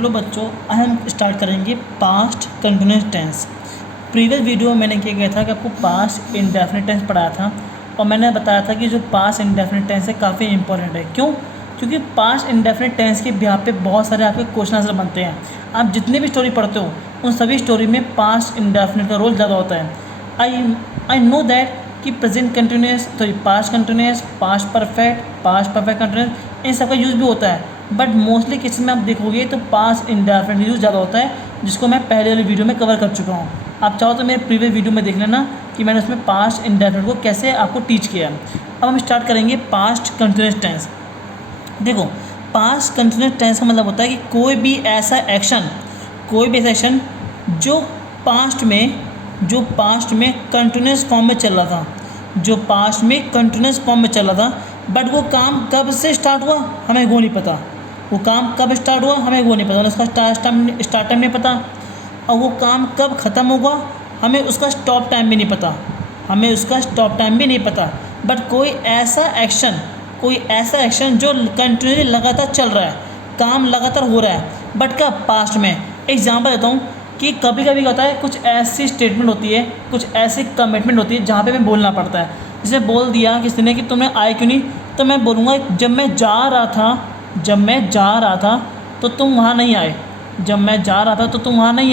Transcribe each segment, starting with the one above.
Hello बच्चों, आज हम स्टार्ट करेंगे past continuous tense. Previous video में मैंने क्या किया था कि आपको पास्ट इंडेफिनिट टेंस पढ़ाया था और मैंने बताया था कि जो पास्ट इंडेफिनिट टेंस है काफ़ी इंपॉर्टेंट है। क्यों? क्योंकि पास्ट इंडेफिनिट टेंस के बिहाफ पे बहुत सारे आपके क्वेश्चन आंसर बनते हैं। आप जितने भी स्टोरी पढ़ते हो उन सभी स्टोरी में पास्ट इंडेफिनिट का रोल ज़्यादा होता है। आई नो दैट कि present continuous, sorry past continuous, past perfect continuous, इन सब का यूज़ भी होता है, बट मोस्टली केसेस में आप देखोगे तो पास्ट इंडेफिनिट यूज़ ज़्यादा होता है, जिसको मैं पहले वाली वीडियो में कवर कर चुका हूँ। आप चाहो तो मेरे प्रीवियस वीडियो में देख लेना कि मैंने उसमें पास्ट इंडेफिनिट को कैसे आपको टीच किया है। अब हम स्टार्ट करेंगे पास्ट कंटिन्यूस टेंस। देखो, पास्ट कंटिन्यूस टेंस का मतलब होता है कि कोई भी ऐसा एक्शन जो पास्ट में कंटिन्यूस फॉर्म में चल रहा था, बट वो काम कब से स्टार्ट हुआ हमें वो नहीं पता। मतलब उसका स्टार्ट टाइम नहीं पता, और वो काम कब ख़त्म होगा हमें उसका स्टॉप टाइम भी नहीं पता। बट कोई ऐसा एक्शन जो कंटिन्यूसली लगातार चल रहा है, काम लगातार हो रहा है, बट कब? पास्ट में। एग्जाम्पल देता हूँ कि कभी कभी होता है, कुछ ऐसी स्टेटमेंट होती है, कुछ ऐसी कमिटमेंट होती है जहाँ पे हमें बोलना पड़ता है। जैसे बोल दिया किसी ने कि तुमने आए क्यों नहीं, तो मैं बोलूँगा जब मैं जा रहा था तो तुम वहाँ नहीं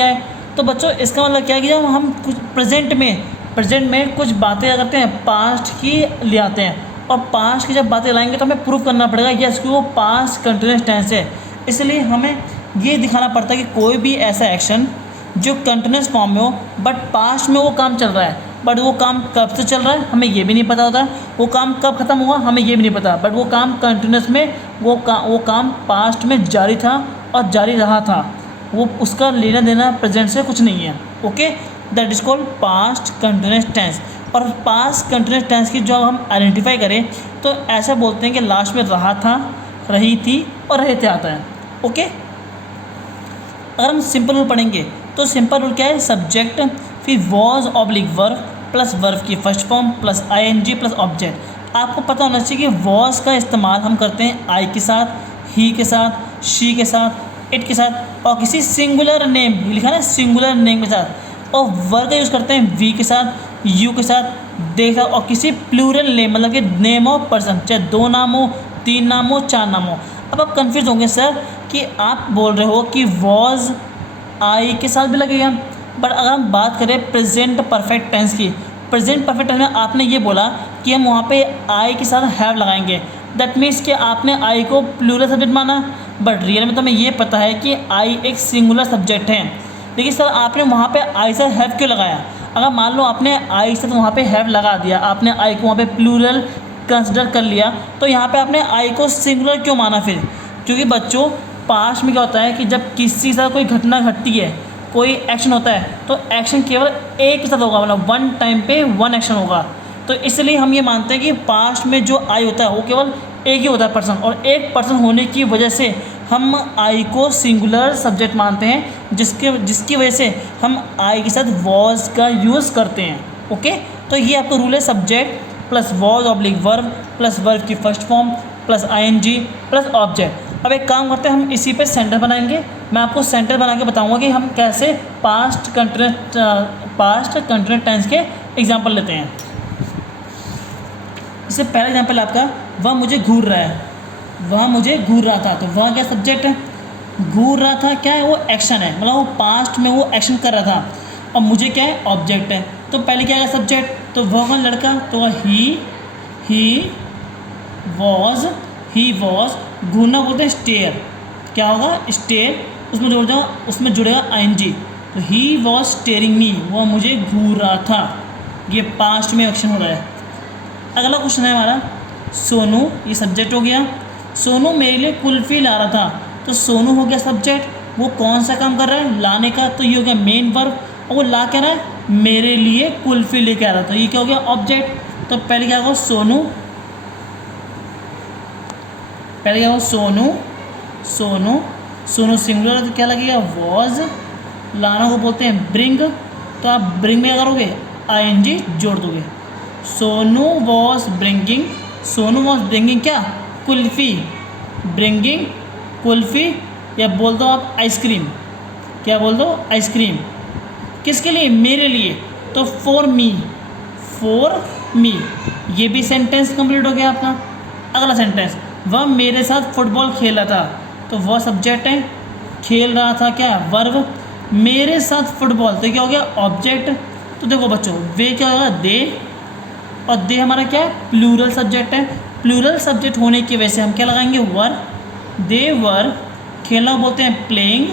आए। तो बच्चों, इसका मतलब क्या है कि जब हम कुछ प्रेजेंट में कुछ बातें करते हैं, पास्ट की ले आते हैं, और पास्ट की जब बातें लाएंगे तो हमें प्रूव करना पड़ेगा यस कि वो पास्ट कंटिन्यूस टेंस है। इसलिए हमें ये दिखाना पड़ता है कि कोई भी ऐसा एक्शन जो कंटिन्यूस फॉर्म में हो, बट पास्ट में वो काम चल रहा है, बट वो काम कब से चल रहा है हमें ये भी नहीं पता होता। वो काम कब ख़त्म हुआ हमें ये भी नहीं पता, बट वो काम कंटिन्यूस में वो काम पास्ट में जारी था और जारी रहा था। वो उसका लेना देना प्रेजेंट से कुछ नहीं है। Okay, that is called past continuous tense. और पास्ट कंटिन्यूस टेंस की जो हम आइडेंटिफाई करें तो ऐसा बोलते हैं कि लास्ट में रहा था, रही थी और रहे थे आता है। ओके, अगर हम सिंपल रूल पढ़ेंगे तो सिंपल रूल क्या है? सब्जेक्ट फिर was oblique verb plus verb की first form plus ING plus object. आपको पता होना चाहिए कि वॉज का इस्तेमाल हम करते हैं आई के साथ, ही के साथ, शी के साथ, इट के साथ, और किसी सिंगुलर नेम लिखा ना, सिंगुलर नेम के साथ। और वर्ब का यूज़ करते हैं वी के साथ, यू के साथ, दे के साथ, और किसी प्लूरल नेम मतलब कि नेम ऑफ पर्सन, चाहे 2 नाम हो, 3 नाम हो, 4 नाम हो। अब आप कन्फ्यूज़ होंगे सर कि आप बोल रहे हो कि वॉज आई के साथ भी लगेगा, बट अगर हम बात करें प्रेजेंट परफेक्ट टेंस की, प्रेजेंट परफेक्ट टेंस में आपने ये बोला कि हम वहाँ पे आई के साथ हैव लगाएंगे। दैट मीन्स कि आपने आई को प्लूरल सब्जेक्ट माना, बट रियल में तो हमें ये पता है कि आई एक सिंगुलर सब्जेक्ट है। लेकिन सर आपने वहाँ पे आई से हैव क्यों लगाया? अगर मान लो आपने आई से वहाँ पे हैव लगा दिया, आपने आई को वहाँ पे प्लूरल कंसिडर कर लिया, तो यहाँ पे आपने आई को सिंगुलर क्यों माना फिर? क्योंकि बच्चों, पास्ट में क्या होता है कि जब किसी के साथ कोई घटना घटती है, कोई एक्शन होता है, तो एक्शन केवल एक के साथ होगा, मतलब वन टाइम पे वन एक्शन होगा। तो इसलिए हम ये मानते हैं कि पास्ट में जो आई होता है वो केवल एक ही होता है पर्सन, और एक पर्सन होने की वजह से हम आई को सिंगुलर सब्जेक्ट मानते हैं, जिसकी वजह से हम आई के साथ वॉज का यूज़ करते हैं। ओके, तो ये आपका रूल है, subject plus was oblique verb plus verb की first form plus ING plus object. अब एक काम करते हैं, हम इसी पे सेंटर बनाएंगे। मैं आपको सेंटर बना के बताऊंगा कि हम कैसे पास्ट कंटिन्यूस टेंस के एग्जांपल लेते हैं। इससे पहला एग्जांपल आपका, वह मुझे घूर रहा था। तो वह क्या सब्जेक्ट है? घूर रहा था क्या है? वो एक्शन है, मतलब वो पास्ट में वो एक्शन कर रहा था, और मुझे क्या है? ऑब्जेक्ट है। तो पहले क्या है? सब्जेक्ट। तो वह कौन? लड़का, तो ही वॉज, घूरना बोलते हैं स्टेयर। क्या होगा? स्टेयर, उसमें जुड़ेगा आईएनजी। तो ही वॉज स्टेयरिंग मी, वह मुझे घूर रहा था, ये पास्ट में एक्शन हो रहा है। अगला क्वेश्चन है हमारा, सोनू, ये सब्जेक्ट हो गया। सोनू मेरे लिए कुल्फ़ी ला रहा था। तो सोनू हो गया सब्जेक्ट, वो कौन सा काम कर रहा है? लाने का। तो ये हो गया मेन वर्ब, और वो ला क्या रहा है? मेरे लिए कुल्फ़ी लेके आ रहा था। ये क्या हो गया? ऑब्जेक्ट। तो पहले क्या होगा? सोनू सिंगुलर, तो क्या लगेगा? वॉज। लाना को बोलते हैं ब्रिंग, तो आप ब्रिंग में क्या करोगे? आईएनजी जोड़ दोगे। सोनू वॉज ब्रिंगिंग क्या? कुल्फ़ी। ब्रिंगिंग कुल्फ़ी या बोल दो आप आइसक्रीम, क्या बोल दो आइसक्रीम। किसके लिए? मेरे लिए, तो फॉर मी, फॉर मी। ये भी सेंटेंस कंप्लीट हो गया आपका। अगला सेंटेंस, वह मेरे साथ फुटबॉल खेला था, तो वह सब्जेक्ट है, खेल रहा था क्या है? वर्ब। मेरे साथ फुटबॉल तो क्या हो गया? ऑब्जेक्ट। तो देखो बच्चों, वे क्या होगा? दे, और दे हमारा क्या है? प्लूरल सब्जेक्ट है। प्लूरल सब्जेक्ट होने की वजह से हम क्या लगाएंगे? वर। दे वर, खेलना बोलते हैं playing,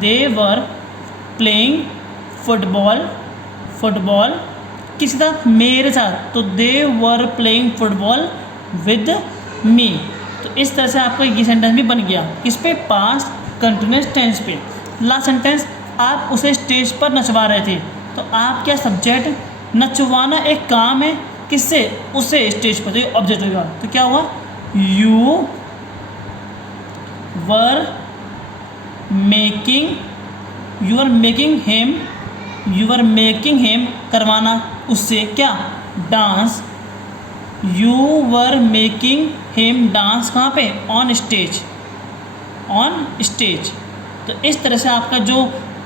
they were playing football, football किसी साथ? मेरे साथ, तो they were playing football with me. तो इस तरह से आपका ये सेंटेंस भी बन गया। किस पे? पास्ट कंटिन्यूअस टेंस पे। लास्ट सेंटेंस, आप उसे स्टेज पर नचवा रहे थे, तो आप क्या? सब्जेक्ट। नचवाना एक काम है, किससे? उसे स्टेज पर, तो ये ऑब्जेक्ट होगा। तो क्या हुआ? You were making, you are making him, you are making him करवाना उससे क्या? Dance. You were making him dance, कहाँ पे? On stage, on stage. तो इस तरह से आपका जो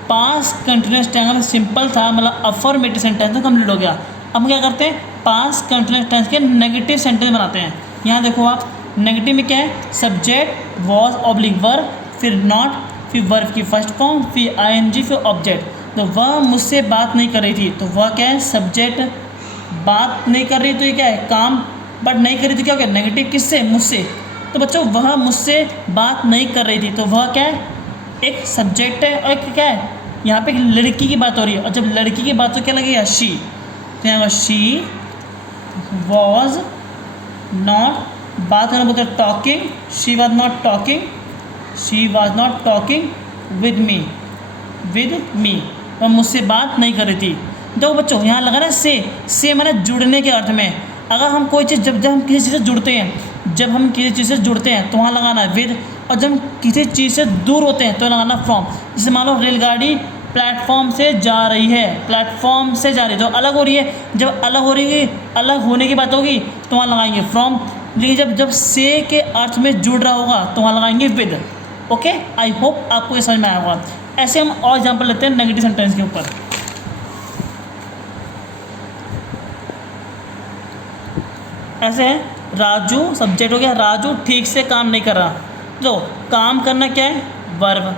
पास्ट कंटिन्यूअस टेंस सिंपल था, मतलब अफर्मेटिव सेंटेंस तो कंप्लीट हो गया। अब हम क्या करते हैं? पास्ट कंटिन्यूअस टेंस के नेगेटिव सेंटेंस बनाते हैं। यहाँ देखो आप, नेगेटिव में क्या है? सब्जेक्ट, वॉज ऑब्लिक वर्ब, फिर नॉट, फिर वर्ब की फर्स्ट फॉर्म, फिर आईएनजी, फिर ऑब्जेक्ट। तो वह मुझसे बात नहीं कर रही थी, तो वह क्या है? सब्जेक्ट। बात नहीं कर रही तो ये क्या है? काम। बट नहीं कर रही तो क्या हो गया? नेगेटिव। किससे? मुझसे। तो बच्चों, वह मुझसे बात नहीं कर रही थी, तो वह क्या है? एक सब्जेक्ट है, और एक क्या है? यहाँ पे एक लड़की की बात हो रही है, और जब लड़की की बात तो क्या लगेगा? शी। तो यहाँ शी वॉज नॉट, बात करना बोलते talking, she was not talking, she was not talking with me, with me. वह मुझसे बात नहीं कर रही थी। देखो बच्चों, यहाँ लगा ना से माने जुड़ने के अर्थ में। अगर हम कोई चीज़, जब हम किसी चीज़ से जुड़ते हैं, जब हम किसी चीज़ से जुड़ते हैं तो वहाँ लगाना है विद, और जब हम किसी चीज़ से दूर होते हैं तो लगाना फ्रॉम। जैसे मान लो रेलगाड़ी प्लेटफॉर्म से जा रही है, प्लेटफॉर्म से जा रही है तो अलग हो रही है। जब अलग हो रही है, अलग होने की बात होगी तो वहाँ लगाएंगे फ्रॉम। लेकिन जब से के अर्थ में जुड़ रहा होगा तो वहाँ लगाएंगे विद। ओके, आई होप आपको ये समझ में आया होगा। ऐसे हम और एग्जाम्पल लेते हैं नेगेटिव सेंटेंस के ऊपर। ऐसे है, राजू सब्जेक्ट हो गया, राजू ठीक से काम नहीं कर रहा। जो काम करना क्या है? वर्ब।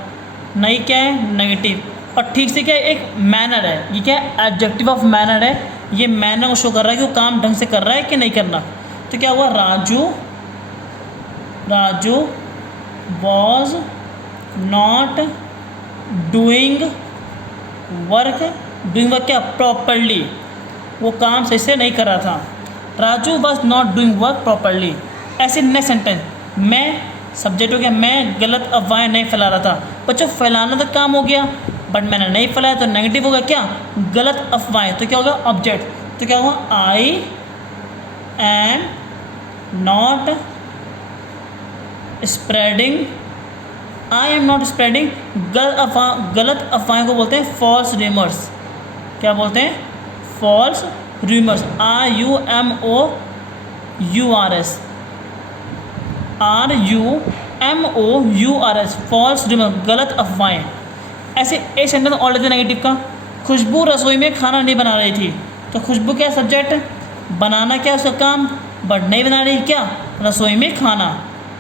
नहीं क्या है? नेगेटिव। और ठीक से क्या है? एक मैनर है। ये क्या है? एडजेक्टिव ऑफ मैनर है। ये मैनर को शो कर रहा है कि वो काम ढंग से कर रहा है कि नहीं करना। तो क्या हुआ? Raju was not doing work, doing work क्या? प्रॉपरली। वो काम सही से नहीं कर रहा था। Raju was not doing work properly. ऐसे नेक्स्ट सेंटेंस, मैं सब्जेक्ट हो गया, मैं गलत अफवाहें नहीं फैला रहा था। बच्चों, फैलाना तो काम हो गया, बट मैंने नहीं फैलाया तो नेगेटिव हो गया क्या? गलत अफवाहें। तो क्या होगा? ऑब्जेक्ट। तो क्या होगा? I am not spreading, I am not spreading गलत अफवाहें को बोलते हैं फॉल्स र्यूमर्स। क्या बोलते हैं? False rumours. RUMOURS, RUMOURS, false rumour, गलत अफवाहें। ऐसे एक सेंटेंस और लेते नेगेटिव का, खुशबू रसोई में खाना नहीं बना रही थी। तो खुशबू क्या? सब्जेक्ट। बनाना क्या? उसका काम। बट नहीं बना रही क्या? रसोई में खाना।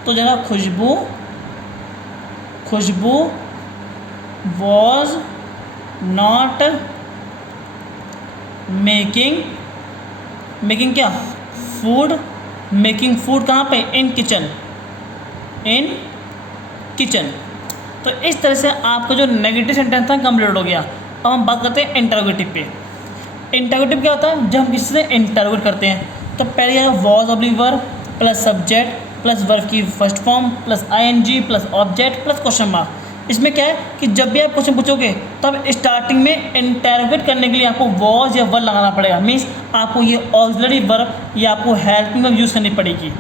तो जरा खुशबू वॉज नॉट मेकिंग क्या? फूड। मेकिंग फूड कहाँ पे? In kitchen. तो इस तरह से आपका जो नेगेटिव सेंटेंस था कंप्लीट हो गया। अब हम बात करते हैं इंटरोगेटिव पे। इंटरोगेटिव क्या होता है? जब हम किसी से इंटरोगेट करते हैं तो पहले क्या? Was oblique verb plus subject plus verb की first form plus ING plus object plus question mark. इसमें क्या है कि जब भी आप क्वेश्चन पूछोगे तब स्टार्टिंग में इंटरोगेट करने के लिए आपको वॉज या वर्ब लगाना पड़ेगा। मीन्स आपको ये ऑक्सिलरी वर्ब या आपको हेल्पिंग वर्ब यूज़ करनी पड़ेगी।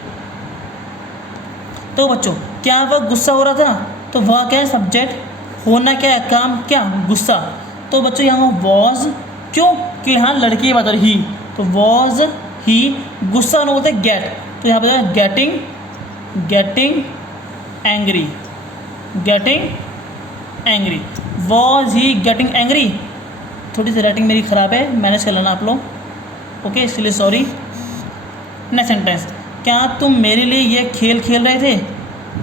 तो बच्चों, क्या वह गुस्सा हो रहा था? तो वह क्या है? सब्जेक्ट। होना क्या है? काम। क्या? गुस्सा। तो बच्चों यहाँ वॉज, क्यों? कि यहाँ लड़की की बात हो रही, ही, तो वॉज ही। गुस्सा होना बोलते हैं गेट, तो यहाँ पर getting angry. Getting angry. Was he getting angry. थोड़ी सी राइटिंग मेरी ख़राब है, मैनेज कर लेना आप लोग, ओके, इसलिए सॉरी। नेक्स्ट सेंटेंस, क्या तुम मेरे लिए ये खेल खेल रहे थे?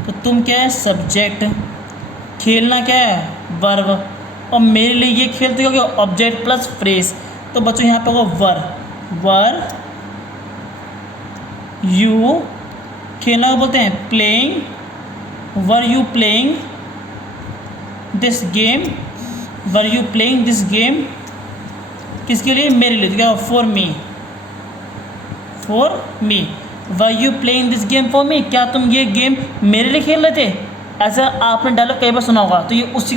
तो तुम क्या है? सब्जेक्ट। खेलना क्या है? वर्ब। और मेरे लिए ये खेल तो क्या हो गया? Object plus phrase. तो बच्चों यहाँ पे होगा वर यू, खेलना को बोलते हैं playing, were you playing this game, were you playing this game, किसके लिए? मेरे लिए। तो क्या? For me, were you playing this game for me, क्या तुम ये गेम मेरे लिए खेल रहे थे? ऐसा आपने डायलॉग कई बार सुना होगा, तो ये उसी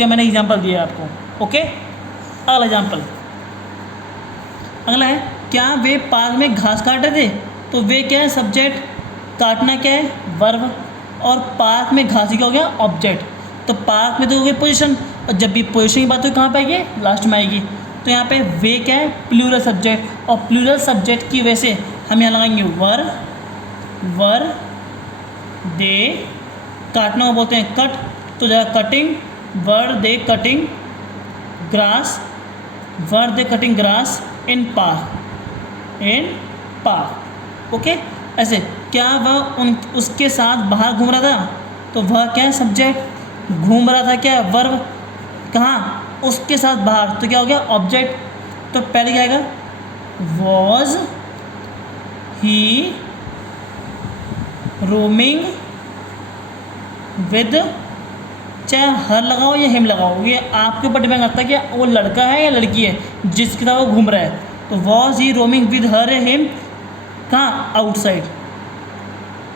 का मैंने एग्जांपल दिया आपको, ओके। अगला एग्जांपल, अगला है, क्या वे पार्क में घास काट रहे थे? तो वे क्या है? सब्जेक्ट, काटना क्या है? वर्ब, और पार्क में घास क्या हो गया? ऑब्जेक्ट। तो पार्क में तो हो गई पोजीशन, और जब भी पोजीशन की बात हो कहाँ पे आएगी? लास्ट में आएगी। तो यहाँ पे वे क्या है? प्लूरल सब्जेक्ट, और प्लूरल सब्जेक्ट की वजह से हम यहाँ लगाएंगे वर दे, काटना को बोलते हैं कट, तो जरा कटिंग, वर दे कटिंग ग्रास, वर दे कटिंग ग्रास इन पार्क, ओके। ऐसे, क्या वह उसके साथ बाहर घूम रहा था? तो वह क्या है? सब्जेक्ट, घूम रहा था क्या? वर्ब, कहाँ? उसके साथ बाहर, तो क्या हो गया? ऑब्जेक्ट। तो पहले क्या आएगा? वॉज ही रोमिंग विद, चाहे हर लगाओ या हिम लगाओ, ये आपके ऊपर डिपेंड करता है कि वो लड़का है या लड़की है जिसके साथ वो घूम रहा है। तो was he roaming with her him, कहाँ? आउटसाइड,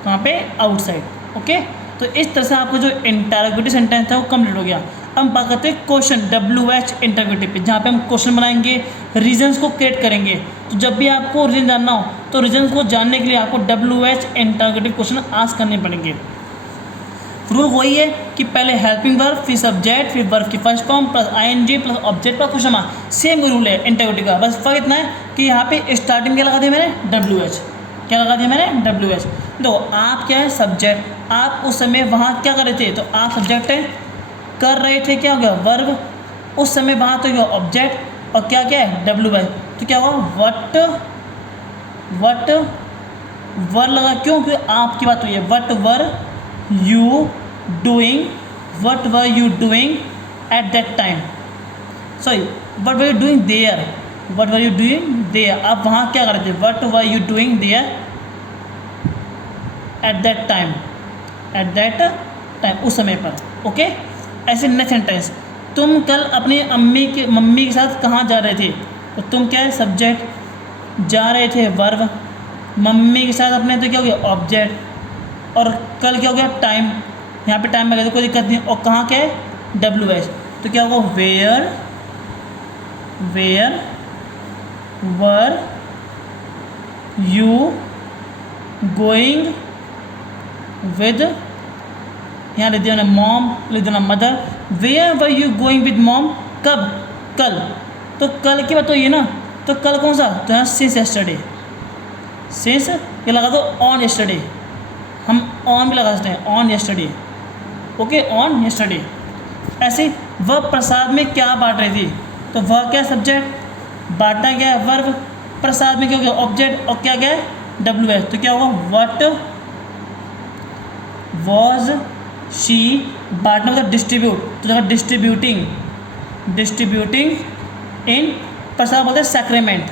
कहाँ पे? Outside, okay. तो इस तरह से आपको जो इंटरोगेटिव सेंटेंस था वो कंप्लीट हो गया। अब हम बात करते हैं क्वेश्चन, WH इंटरोगेटिव पे, जहाँ पे हम क्वेश्चन बनाएंगे, रीजंस को क्रिएट करेंगे। तो जब भी आपको रीजन जानना हो, तो रीजंस को जानने के लिए आपको WH इंटरोगेटिव क्वेश्चन आस्क करने पड़ेंगे। रूल वही है कि पहले हेल्पिंग वर्ब, फिर सब्जेक्ट, फिर वर्ब की first form plus ING plus object plus question mark. Same rule है इंटरोगेटिव का, बस फर्क इतना है कि यहाँ पे स्टार्टिंग क्या लगा दिया मैंने? WH। क्या लगा दिया मैंने? WH। तो आप क्या है? सब्जेक्ट। आप उस समय वहाँ क्या कर रहे थे? तो आप सब्जेक्ट है, कर रहे थे, क्या हो गया? वर्ब। उस समय वहाँ तो गया ऑब्जेक्ट, और क्या क्या है? WH। तो क्या हुआ? वट वर लगा, क्यों? क्योंकि आपकी बात हुई है। What were you doing, what were you doing at that time, sorry, what were you doing there, what were you doing there, आप वहाँ क्या कर रहे थे? What were you doing there at that time, उस समय पर, ओके। ऐसे नेक्स्ट सेंटेंस, तुम कल अपनी मम्मी के साथ कहाँ जा रहे थे? तो तुम क्या है? सब्जेक्ट, जा रहे थे वर्ब, मम्मी के साथ अपने, तो क्या हो गया? ऑब्जेक्ट, और कल क्या हो गया? टाइम, यहाँ पे टाइम में गया तो कोई दिक्कत नहीं, और कहाँ क्या है? WH। तो क्या होगा? Where were you going with, यहाँ लिख दिया मॉम, लिख देना mother. Where were you going with mom, कब? कल। तो कल की बात तो ये ना, तो कल कौन सा? तो यहाँ सिंस यस्टरडे, सिंस ये लगा दो ऑन यस्टरडे, हम ऑन भी लगा सकते हैं, on yesterday, okay, on yesterday. ऐसे वह प्रसाद में क्या बांट रही थी? तो वह क्या? सब्जेक्ट, बांटना क्या है? वर्ब, प्रसाद में क्या हो गया? ऑब्जेक्ट, और क्या क्या है? WH। तो क्या होगा? व्हाट वॉज शी, बांटना मतलब डिस्ट्रीब्यूट, तो जगह डिस्ट्रीब्यूटिंग इन, प्रसाद बोलते हैं सैक्रेमेंट,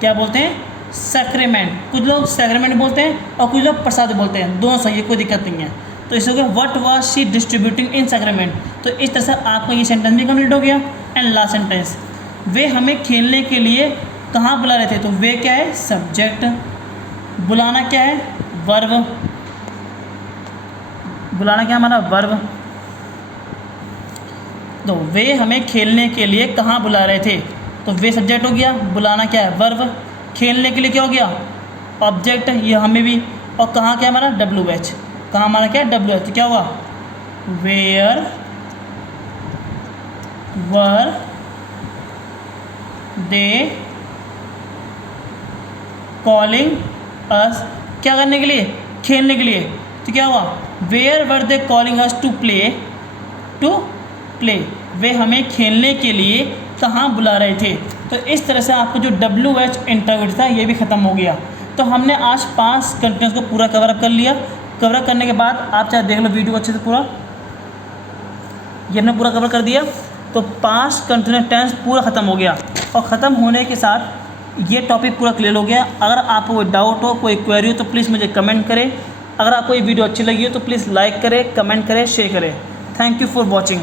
क्या बोलते हैं? सैक्रेमेंट। कुछ लोग सैक्रेमेंट बोलते हैं और कुछ लोग प्रसाद बोलते हैं, दोनों सही है, कोई दिक्कत नहीं है। तो इसे हो गया व्हाट वाज शी डिस्ट्रीब्यूटिंग इन सैक्रेमेंट। तो इस तरह से आपका ये सेंटेंस भी कंप्लीट हो गया। एंड लास्ट सेंटेंस, वे हमें खेलने के लिए कहाँ बुला रहे थे? तो वे क्या है? सब्जेक्ट, बुलाना क्या है? वर्ब, बुलाना क्या हमारा? वर्ब। तो वे हमें खेलने के लिए कहाँ बुला रहे थे? तो वे सब्जेक्ट हो गया, बुलाना क्या है? वर्ब, खेलने के लिए क्या हो गया? ऑब्जेक्ट, ये हमें भी, और कहाँ क्या हमारा? WH, कहाँ हमारा क्या है? WH। तो क्या होगा? वेयर वर दे कॉलिंग अस, क्या करने के लिए? खेलने के लिए। तो क्या हुआ? Where were they calling us to play, वे हमें खेलने के लिए कहाँ बुला रहे थे। तो इस तरह से आपको जो WH इंटरव्यू था ये भी ख़त्म हो गया। तो हमने आज 5 कंटिन्यूस को पूरा कवर अप कर लिया। कवर अप करने के बाद आप चाहे देख लो वीडियो अच्छे से पूरा, ये हमने पूरा कवर कर दिया। तो 5 कंटिन्यूस टेंस पूरा ख़त्म हो गया और ख़त्म होने के साथ ये टॉपिक पूरा क्लियर हो गया। अगर आपको कोई डाउट हो, कोई क्वेरी हो तो प्लीज़ मुझे कमेंट करें। अगर आपको ये वीडियो अच्छी लगी हो तो प्लीज़ लाइक करें, कमेंट करें, शेयर करें। Thank you for watching.